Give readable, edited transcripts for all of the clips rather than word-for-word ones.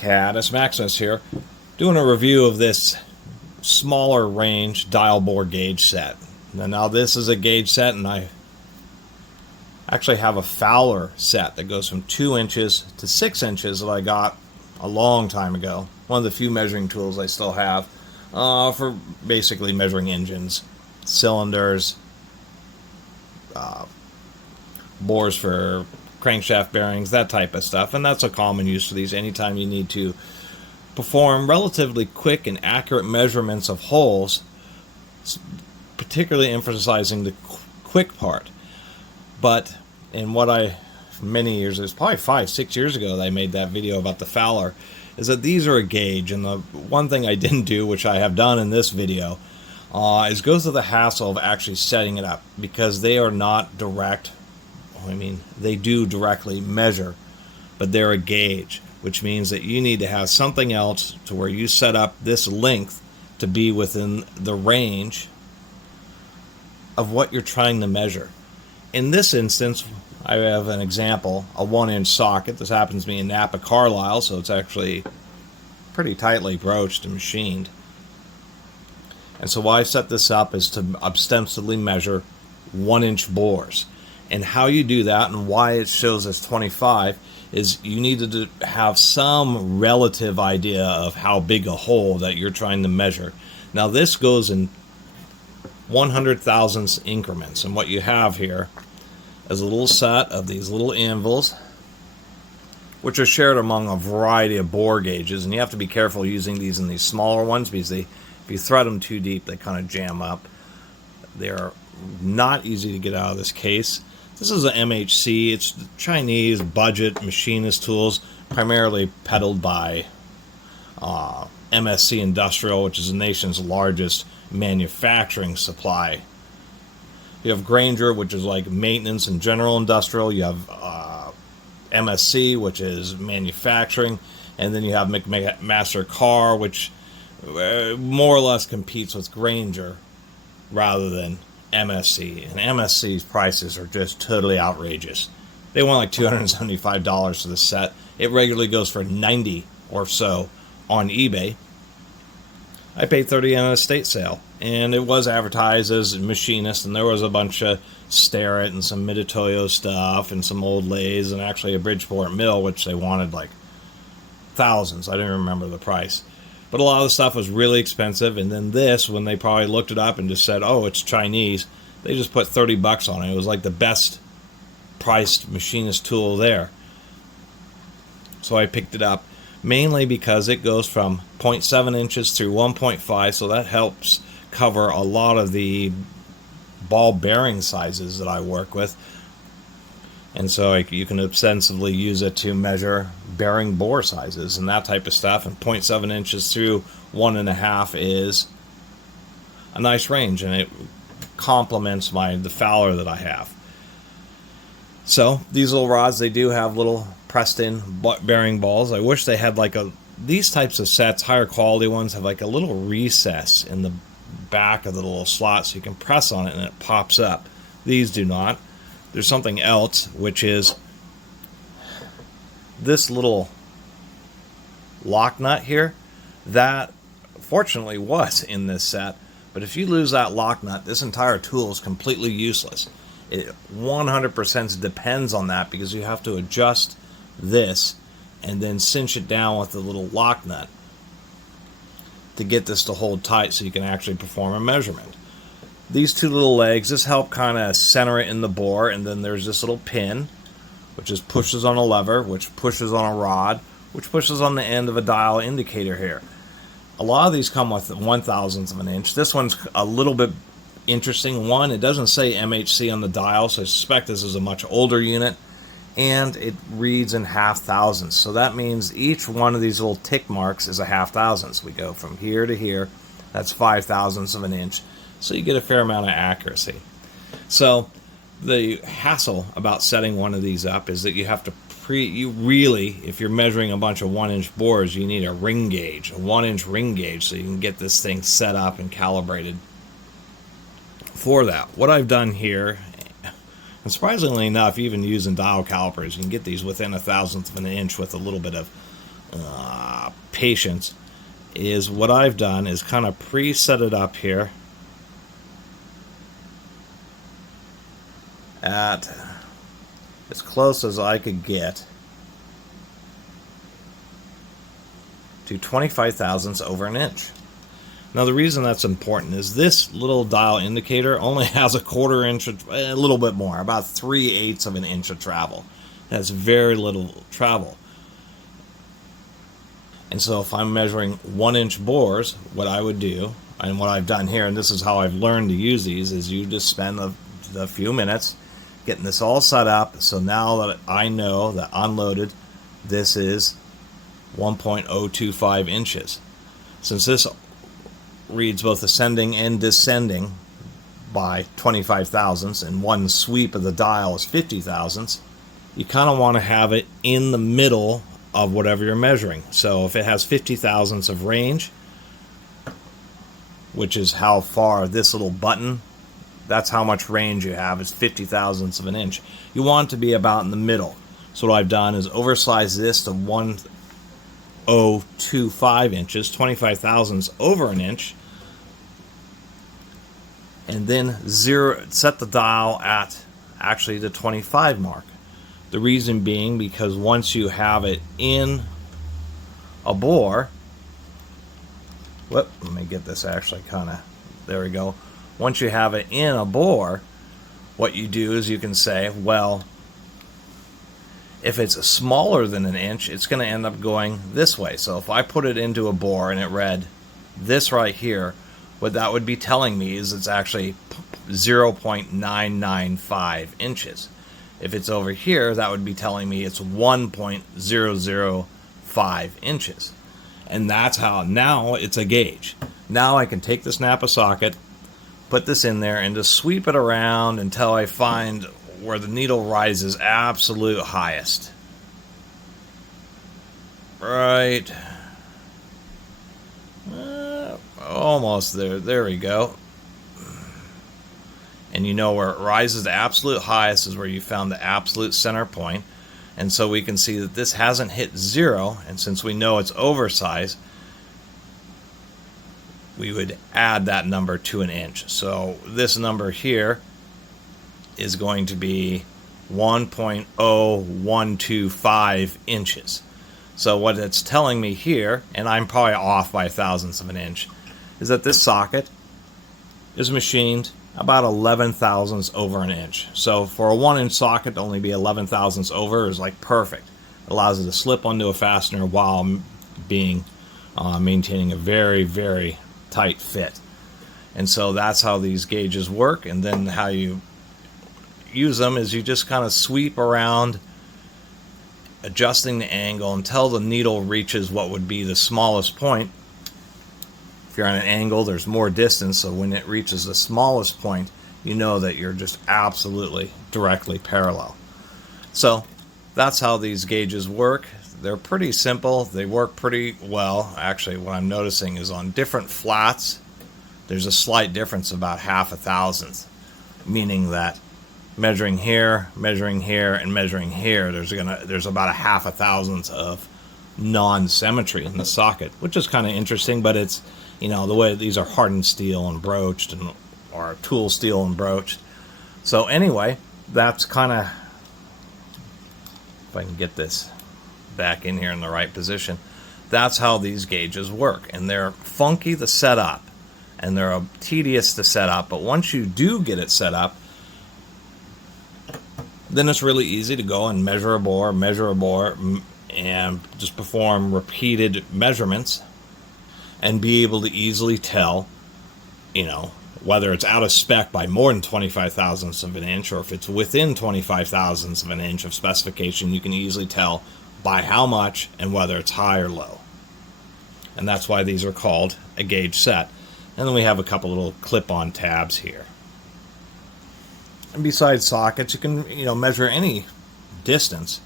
Catus, Maximus here, doing a review of this smaller range dial bore gauge set. Now this is a gauge set, and I actually have a Fowler set that goes from 2 inches to 6 inches that I got a long time ago. One of the few measuring tools I still have for basically measuring engines, cylinders, bores for crankshaft bearings, that type of stuff. And that's a common use for these anytime you need to perform relatively quick and accurate measurements of holes, particularly emphasizing the quick part. But in what many years, it was probably 5-6 years ago that I made that video about the Fowler, is that these are a gauge. And the one thing I didn't do, which I have done in this video, is go through the hassle of actually setting it up, because they are not direct. I mean, they do directly measure, but they're a gauge, which means that you need to have something else to where you set up this length to be within the range of what you're trying to measure. In this instance, I have an example, a 1-inch socket. This happens to be in Napa Carlisle, so it's actually pretty tightly broached and machined. And so why I set this up is to ostensibly measure 1-inch bores. And how you do that and why it shows as 25 is you need to have some relative idea of how big a hole that you're trying to measure. Now this goes in 100,000ths increments, and what you have here is a little set of these little anvils, which are shared among a variety of bore gauges, and you have to be careful using these in these smaller ones, because if you thread them too deep, they kind of jam up. They're not easy to get out of this case. This is an MHC. It's Chinese budget machinist tools, primarily peddled by MHC Industrial, which is the nation's largest manufacturing supply. You have Granger, which is like maintenance and general industrial. You have MSC, which is manufacturing. And then you have McMaster Carr, which more or less competes with Granger rather than MSC. And MSC's prices are just totally outrageous. They want like $275 for the set. It regularly goes for $90 or so on eBay. I paid $30 on a estate sale, and it was advertised as machinist, and there was a bunch of Starrett and some Mitutoyo stuff and some old lathes and actually a Bridgeport mill, which they wanted like thousands. I didn't remember the price. But a lot of the stuff was really expensive, and then this, when they probably looked it up and just said, oh, it's Chinese, they just put $30 on it. It was like the best priced machinist tool there. So I picked it up, mainly because it goes from 0.7 inches through 1.5, so that helps cover a lot of the ball bearing sizes that I work with. And so you can ostensibly use it to measure bearing bore sizes and that type of stuff. And 0.7 inches through 1.5 is a nice range, and it complements the Fowler that I have. So these little rods, they do have little pressed-in bearing balls. I wish they had like these types of sets, higher quality ones, have like a little recess in the back of the little slot so you can press on it and it pops up. These do not. There's something else, which is this little lock nut here. That fortunately was in this set, but if you lose that lock nut, this entire tool is completely useless. It 100% depends on that, because you have to adjust this and then cinch it down with the little lock nut to get this to hold tight so you can actually perform a measurement. These two little legs, this help kind of center it in the bore, and then there's this little pin, which just pushes on a lever, which pushes on a rod, which pushes on the end of a dial indicator here. A lot of these come with 1/1000th of an inch. This one's a little bit interesting. One, it doesn't say MHC on the dial, so I suspect this is a much older unit, and it reads in 0.5 So that means each one of these little tick marks is a 0.5. We go from here to here. That's 0.005 of an inch. So you get a fair amount of accuracy. So the hassle about setting one of these up is that you have to if you're measuring a bunch of 1-inch bores, you need a ring gauge, a 1-inch ring gauge, so you can get this thing set up and calibrated for that. What I've done here, and surprisingly enough, even using dial calipers, you can get these within 1/1000th of an inch with a little bit of patience, is what I've done is kind of preset it up here at as close as I could get to 25 thousandths over an inch. Now the reason that's important is this little dial indicator only has a quarter inch, a little bit more, about 3/8 of an inch of travel. That's very little travel. And so if I'm measuring 1-inch bores, what I would do, and what I've done here, and this is how I've learned to use these, is you just spend the few minutes getting this all set up. So now that I know that unloaded, this is 1.025 inches. Since this reads both ascending and descending by 25 thousandths, and one sweep of the dial is 50 thousandths, you kind of want to have it in the middle of whatever you're measuring. So if it has 50 thousandths of range, which is how far this little button, that's how much range you have, is 50 thousandths of an inch. You want it to be about in the middle. So what I've done is oversize this to 1.025 inches, 25 thousandths over an inch, and then set the dial at actually the 25 mark. The reason being because once you have it in a bore, let me get this actually there we go. Once you have it in a bore, what you do is you can say, well, if it's smaller than an inch, it's going to end up going this way. So if I put it into a bore and it read this right here, what that would be telling me is it's actually 0.995 inches. If it's over here, that would be telling me it's 1.005 inches. And that's how, now it's a gauge. Now I can take this Napa socket, put this in there, and just sweep it around until I find where the needle rises absolute highest. Right. Almost there. There we go. And you know where it rises the absolute highest is where you found the absolute center point. And so we can see that this hasn't hit 0, and since we know it's oversized, we would add that number to an inch. So this number here is going to be 1.0125 inches. So what it's telling me here, and I'm probably off by thousandths of an inch, is that this socket is machined about 11 thousandths over an inch. So for a 1-inch socket to only be 11 thousandths over is like perfect. It allows it to slip onto a fastener while being maintaining a very, very tight fit. And so that's how these gauges work. And then how you use them is you just kind of sweep around, adjusting the angle until the needle reaches what would be the smallest point. If you're on an angle, there's more distance, so when it reaches the smallest point, you know that you're just absolutely directly parallel. So that's how these gauges work. They're pretty simple. They work pretty well. Actually, what I'm noticing is on different flats, there's a slight difference, about half a thousandth, meaning that measuring here, and measuring here, there's about a half a thousandth of non-symmetry in the socket, which is kind of interesting, but it's, you know, the way these are hardened steel and broached, or tool steel and broached. So anyway, that's kind of, if I can get this back in here in the right position, that's how these gauges work. And they're funky to set up, and they're tedious to set up, but once you do get it set up, then it's really easy to go and measure a bore, and just perform repeated measurements and be able to easily tell, you know, whether it's out of spec by more than 25 thousandths of an inch, or if it's within 25 thousandths of an inch of specification. You can easily tell by how much and whether it's high or low. And that's why these are called a gauge set. And then we have a couple little clip-on tabs here. And besides sockets, you can, you know, measure any distance.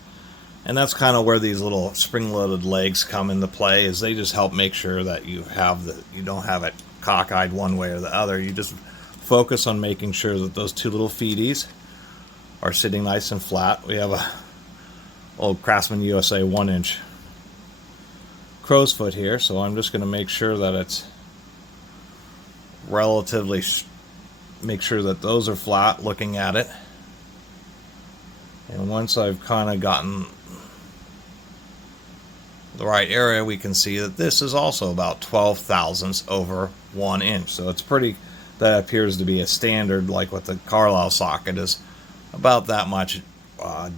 And that's kind of where these little spring-loaded legs come into play, is they just help make sure that you don't have it cockeyed one way or the other. You just focus on making sure that those two little feeties are sitting nice and flat. We have a old Craftsman USA 1-inch crow's foot here, so I'm just going to make sure that it's relatively, make sure that those are flat looking at it. And once I've kind of gotten the right area, we can see that this is also about 12 thousandths over 1 inch. So it's pretty, that appears to be a standard, like with the Carlisle socket, is about that much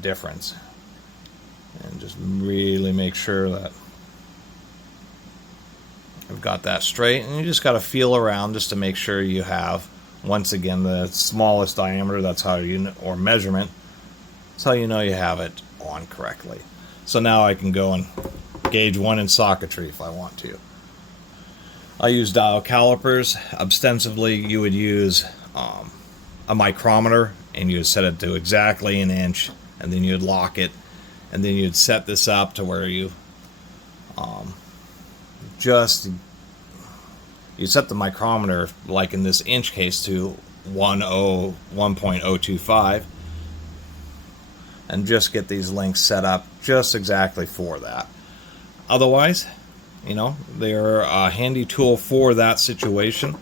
difference. And just really make sure that I've got that straight. And you just got to feel around just to make sure you have, once again, the smallest diameter. That's how you, or measurement, that's how you know you have it on correctly. So now I can go and gauge 1 inch socketry if I want to. I use dial calipers. Ostensibly, you would use a micrometer, and you would set it to exactly 1 inch, and then you'd lock it, and then you'd set this up to where you you set the micrometer, like in this inch case, to 1.025, and just get these links set up just exactly for that. Otherwise, you know, they're a handy tool for that situation.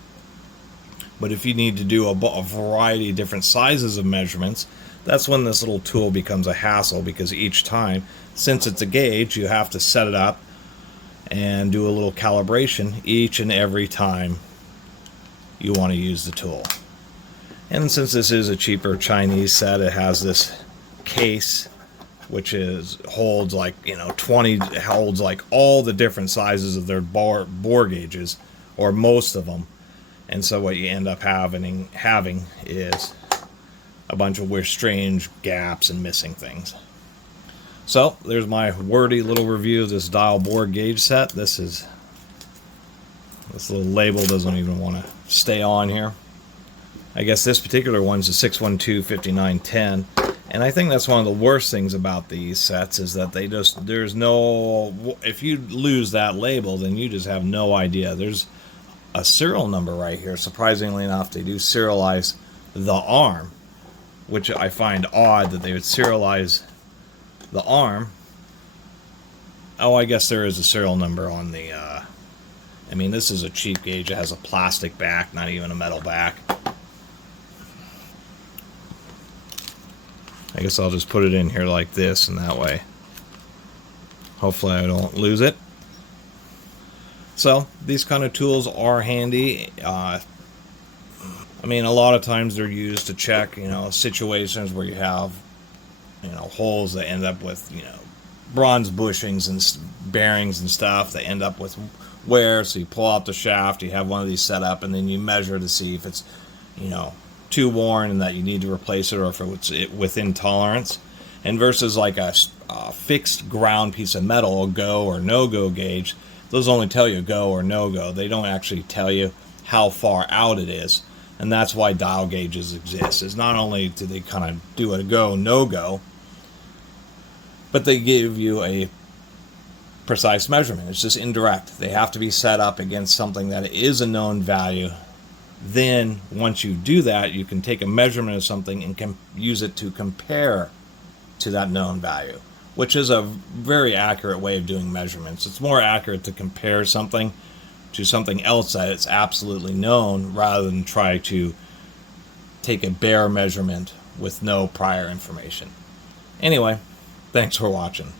But if you need to do a variety of different sizes of measurements, that's when this little tool becomes a hassle, because each time, since it's a gauge, you have to set it up and do a little calibration each and every time you want to use the tool. And since this is a cheaper Chinese set, it has this case which holds like, you know, holds like all the different sizes of their bore gauges, or most of them. And so what you end up having is a bunch of weird, strange gaps and missing things. So there's my wordy little review of this dial bore gauge set. This little label doesn't even want to stay on here. I guess this particular one's a 612-5910. And I think that's one of the worst things about these sets, is that there's no, if you lose that label, then you just have no idea. There's a serial number right here. Surprisingly enough, they do serialize the arm, which I find odd that they would serialize the arm. Oh, I guess there is a serial number on the, I mean, this is a cheap gauge. It has a plastic back, not even a metal back. I guess I'll just put it in here like this, and that way hopefully I don't lose it. So these kind of tools are handy. I mean, a lot of times they're used to check, you know, situations where you have, you know, holes that end up with, you know, bronze bushings and bearings and stuff that end up with wear. So you pull out the shaft, you have one of these set up, and then you measure to see if it's, you know, too worn and that you need to replace it, or if it's within tolerance. And versus like a fixed ground piece of metal, a go or no-go gauge, those only tell you go or no-go. They don't actually tell you how far out it is. And that's why dial gauges exist. Is not only do they kind of do a go, no-go, but they give you a precise measurement. It's just indirect. They have to be set up against something that is a known value. Then, once you do that, you can take a measurement of something and use it to compare to that known value, which is a very accurate way of doing measurements. It's more accurate to compare something to something else that it's absolutely known, rather than try to take a bare measurement with no prior information. Anyway, thanks for watching.